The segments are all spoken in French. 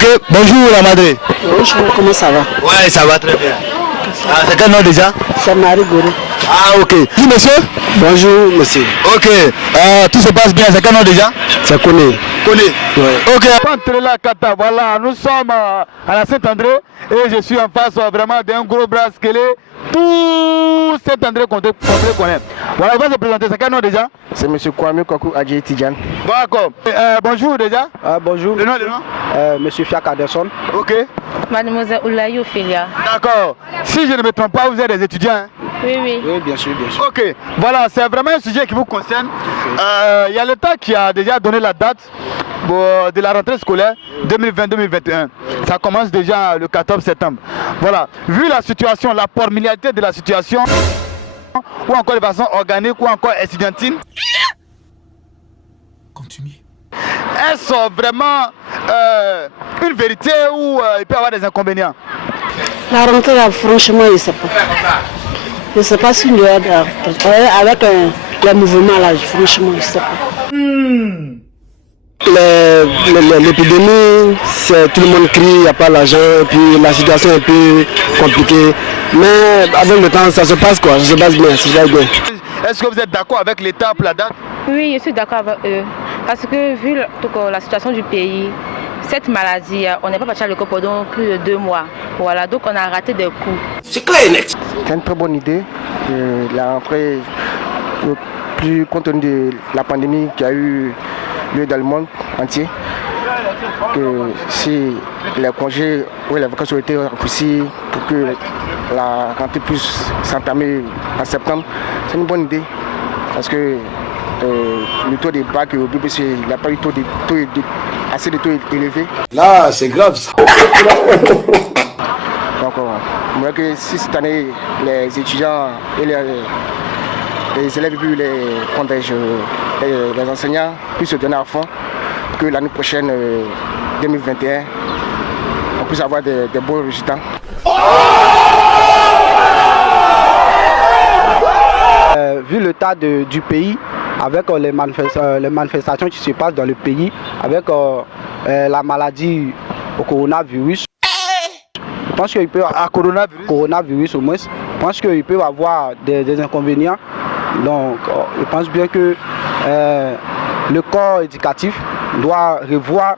Ok, bonjour la madre. Bonjour, comment ça va? Ouais, ça va très bien. Ah, c'est quel nom déjà? C'est Marie Gourou. Ah, ok. Qui monsieur? Bonjour, monsieur. Ok, tout se passe bien, c'est quel nom déjà? C'est Koné. Koné. Ouais. Ok. Pantrela Kata, voilà, nous sommes à la Saint-André et je suis en face vraiment d'un gros bras squelette. Tout Saint-André qu'on connaît. Voilà, il va se présenter, c'est quel nom déjà? C'est monsieur Kwame Kokou Adji Tidjan. D'accord. Bonjour déjà. Bonjour. Le nom, le nom? Monsieur Fiak Aderson. Ok. Mademoiselle Oulaye Ophélia. D'accord. Si je ne me trompe pas, vous êtes des étudiants, hein? Oui, oui. Oui, bien sûr, bien sûr. Ok, voilà, c'est vraiment un sujet qui vous concerne. Il y a l'État qui a déjà donné la date de la rentrée scolaire 2020-2021. Ça commence déjà le 14 septembre. Voilà, vu la situation, la formalité de la situation, ou encore de façon organique, ou encore estudiantine, continue. est-ce vraiment une vérité ou il peut y avoir des inconvénients? La rentrée, là, franchement, je ne sais pas. Je ne sais pas si nous avec les mouvements là, franchement, je ne sais pas. L'épidémie, tout le monde crie, il n'y a pas l'argent, et puis la situation est un peu compliquée. Mais avec le temps, ça se passe quoi, ça se passe bien, ça se passe bien. Est-ce que vous êtes d'accord avec l'État pour la date? Oui, je suis d'accord avec eux. Parce que vu la situation du pays, cette maladie, on n'est pas parti à l'école pendant plus de 2 mois. Voilà, donc on a raté des coups. C'est clair, net. C'est une très bonne idée. La rentrée, plus compte tenu de la pandémie qui a eu lieu dans le monde entier, que si les congés ou les vacances ont été raccourcis pour que la rentrée puisse s'entamer en septembre, c'est une bonne idée. Parce que le taux de bac au BBC, il n'a pas eu assez de taux élevés. Là, c'est grave ça. Donc, on voit que si cette année, les étudiants et les élèves, puis les collèges, les enseignants puissent se donner à fond, que l'année prochaine, 2021, on puisse avoir des bons résultats. Vu l'état du pays, avec les manifestations qui se passent dans le pays, avec la maladie au coronavirus, je pense qu'il peut coronavirus au moins, je pense qu'il peut y avoir des inconvénients. Donc je pense bien que le corps éducatif doit revoir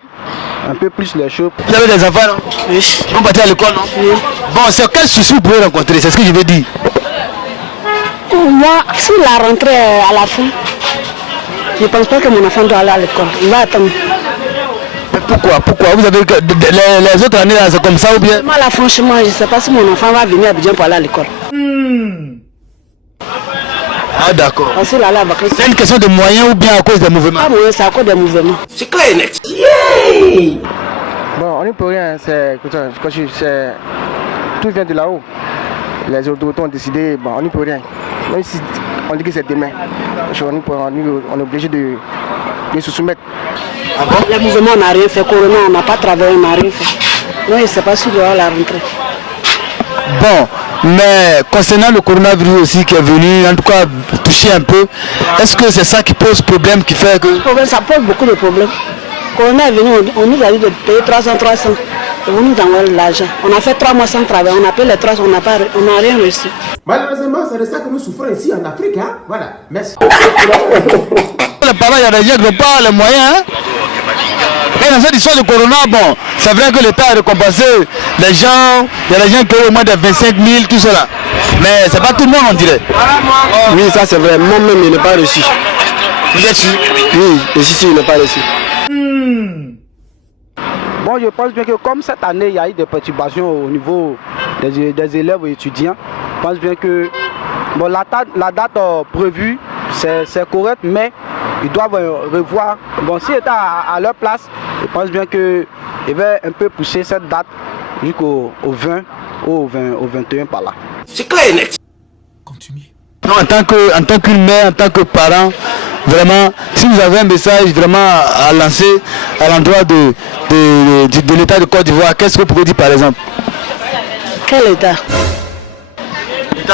un peu plus les choses. Vous avez des enfants, non? Oui. Vous partez à l'école, non? Oui. Bon, c'est quel souci vous pouvez rencontrer? C'est ce que je veux dire. Moi, si la rentrée à la fin, je ne pense pas que mon enfant doit aller à l'école. Il va attendre. Mais pourquoi? Vous avez les autres années là, c'est comme ça ou bien? Moi là, franchement, je ne sais pas si mon enfant va venir à Abidjan pour aller à l'école. Ah d'accord. C'est une question de moyens ou bien à cause des mouvements? Ah oui, c'est à cause des mouvements. C'est clair, net. Bon, on n'y peut rien, tout vient de là-haut. Les autorités ont décidé, bon, on n'y peut rien. Même si on dit que c'est demain, on est obligé de se soumettre. Ah bon? Les mouvements, on n'a rien fait, Corona, on n'a pas travaillé, on n'a rien fait. Non, je ne sais pas si doit la rentrée. Bon, mais concernant le coronavirus aussi qui est venu, en tout cas toucher un peu, est-ce que c'est ça qui pose problème, qui fait que... Ça pose beaucoup de problèmes. Corona est venu, on nous a dit de payer 300. Et vous nous envoyez l'argent. On a fait 3 mois sans travail, on a payé les 300, on n'a rien reçu. Malheureusement, c'est de ça que nous souffrons ici en Afrique. Hein? Voilà, merci. Les parents, il y a des gens qui n'ont pas les moyens. Hein? Et dans cette histoire de corona, bon, c'est vrai que l'État a récompensé les gens, il y a des gens qui ont au moins de 25 000, tout cela. Mais c'est pas tout le monde, on dirait. Oui, ça c'est vrai, moi-même, il n'est pas reçu. Vous êtes sûr? Oui, et si, il n'est pas reçu. Bon, je pense bien que comme cette année, il y a eu des perturbations au niveau des élèves et étudiants, je pense bien que bon, la date prévue, c'est correct, mais ils doivent revoir. Bon, s'ils étaient à leur place, je pense bien qu'ils vont un peu pousser cette date jusqu'au 20 ou au 21 par là. C'est clair, net. Continue. Non, en tant qu'une mère, en tant que parent, vraiment, si vous avez un message vraiment à lancer à l'endroit de l'État de Côte d'Ivoire, qu'est-ce que vous pouvez dire par exemple? Quel État?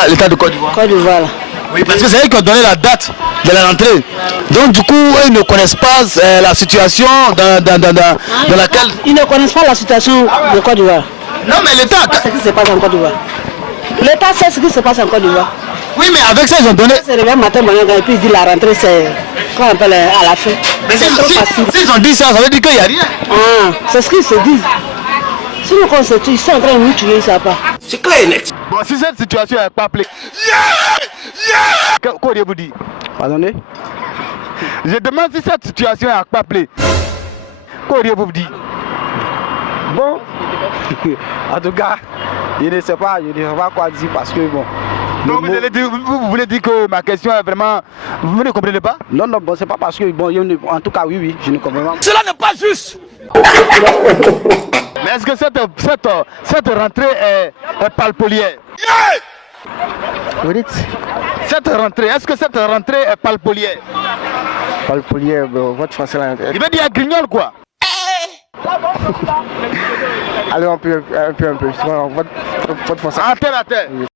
L'État de Côte d'Ivoire. Côte d'Ivoire là. Oui, parce que c'est eux qui ont donné la date de la rentrée. Donc du coup, eux, ils ne connaissent pas la situation dans laquelle... Ils ne connaissent pas la situation de Côte d'Ivoire. Non, mais l'État... Ce qui se passe en Côte d'Ivoire. L'État sait ce qui se passe en Côte d'Ivoire. Oui, mais avec ça, ils ont donné... C'est le matin, et puis il dit la rentrée, c'est... Qu'on appelle à la fin. Mais C'est trop facile. s'ils ont dit ça, ça veut dire qu'il n'y a rien. Ah, c'est ce qu'ils se disent. Sinon, quand c'est ils sont en train de nous tuer, ils ne savent pas. C'est clair et net. Bon, si cette situation n'est pas appelée... Qu'auriez-vous dit? Pardonnez. Je demande si cette situation n'est pas appelée. Qu'auriez-vous dit? Bon, en tout cas, je ne sais pas quoi dire parce que bon. Donc vous voulez dire que ma question est vraiment... Vous ne comprenez pas? Non, non, bon, c'est pas parce que bon, en tout cas, oui, je ne comprends pas. Cela n'est pas juste. Mais est-ce que cette rentrée est palpolière? Vous dites Cette rentrée, est-ce que cette rentrée est palpolière? pas le polier, votre français là. Il veut dire grignol quoi? Allez, un peu. Votre français. À terre, à terre. Oui.